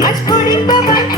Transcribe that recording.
Mas por aí, papai.